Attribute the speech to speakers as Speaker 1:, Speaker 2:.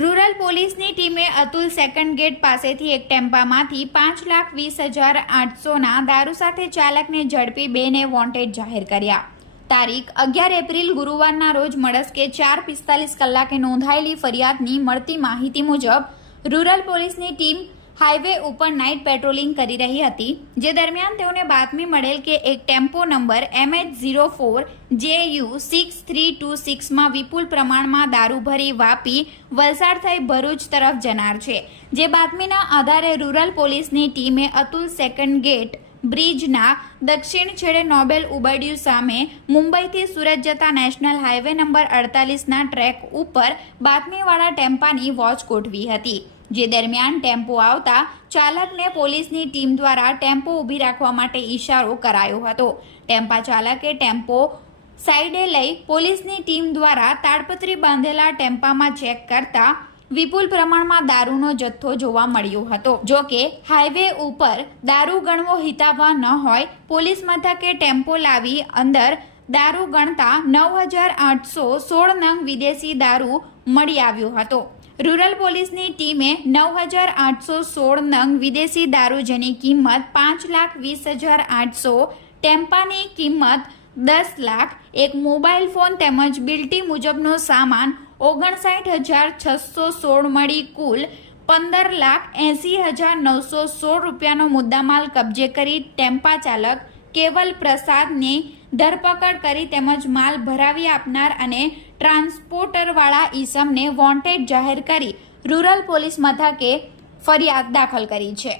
Speaker 1: Rural પોલીસની ટીમે Atul second gate પાસેથી એક ટેમ્પામાંથી પાંચ લાખ વીસ હજાર આઠસોના દારૂ સાથે ચાલકને ઝડપી બેને વોન્ટેડ જાહેર કર્યા. તારીખ અગિયાર એપ્રિલ ગુરુવારના રોજ મળસ્કે ચાર પિસ્તાલીસ કલાકે નોંધાયેલી ફરિયાદની મળતી માહિતી મુજબ, રૂરલ પોલીસની ટીમ હાઈવે ઉપર નાઇટ પેટ્રોલિંગ કરી રહી હતી, જે દરમિયાન તેઓને બાતમી મળેલ કે એક tempo number MH zero four J U six three two સિક્સમાં વિપુલ પ્રમાણમાં દારૂ ભરી વાપી વલસાડ થઈ ભરૂચ તરફ જનાર છે. જે બાતમીના આધારે રૂરલ પોલીસની ટીમે અતુલ સેકન્ડ ગેટ બ્રિજના દક્ષિણ છેડે નોબેલ ઉબડિયું સામે મુંબઈથી સુરત જતા નેશનલ હાઈવે નંબર અડતાલીસના ટ્રેક ઉપર બાતમીવાળા ટેમ્પાની વોચ ગોઠવી હતી, જે દરમિયાન ટેમ્પો આવતા ચાલકને પોલીસની ટીમ દ્વારા ટેમ્પો ઊભી રાખવા માટે ઇશારો કરાયો હતો. ટેમ્પા ચાલકે ટેમ્પો સાઈડે લઈ પોલીસની ટીમ દ્વારા તાડપત્રી બાંધેલા ટેમ્પામાં ચેક કરતા વિપુલ પ્રમાણમાં દારૂનો જથ્થો જોવા મળ્યો હતો. જો કે, હાઈવે ઉપર દારૂ ગણવો હિતાવવા ન હોય, પોલીસ મથકે ટેમ્પો લાવી અંદર દારૂ ગણતા નવ હજાર આઠસો સોળ નંગ વિદેશી દારૂ મળી આવ્યો હતો. રૂરલ પોલીસની ટીમે નવ હજાર આઠસો સોળ નંગ વિદેશી દારૂ જેની કિંમત પાંચ લાખ વીસ હજાર આઠસો, ટેમ્પાની કિંમત દસ લાખ, એક મોબાઈલ ફોન તેમજ બિલ્ટી મુજબનો સામાન ઓગણસાઠ હજાર છસો સોળ મળી કુલ પંદર લાખ એંસી હજાર નવસો સોળ રૂપિયાનો મુદ્દામાલ કબજે કરી ટેમ્પા ચાલક કેવલ પ્રસાદની ધરપકડ કરી તેમજ માલ ભરાવી આપનાર અને ટ્રાન્સપોર્ટરવાળા ઈસમને વોન્ટેડ જાહેર કરી રૂરલ પોલીસ મથકે ફરિયાદ દાખલ કરી છે.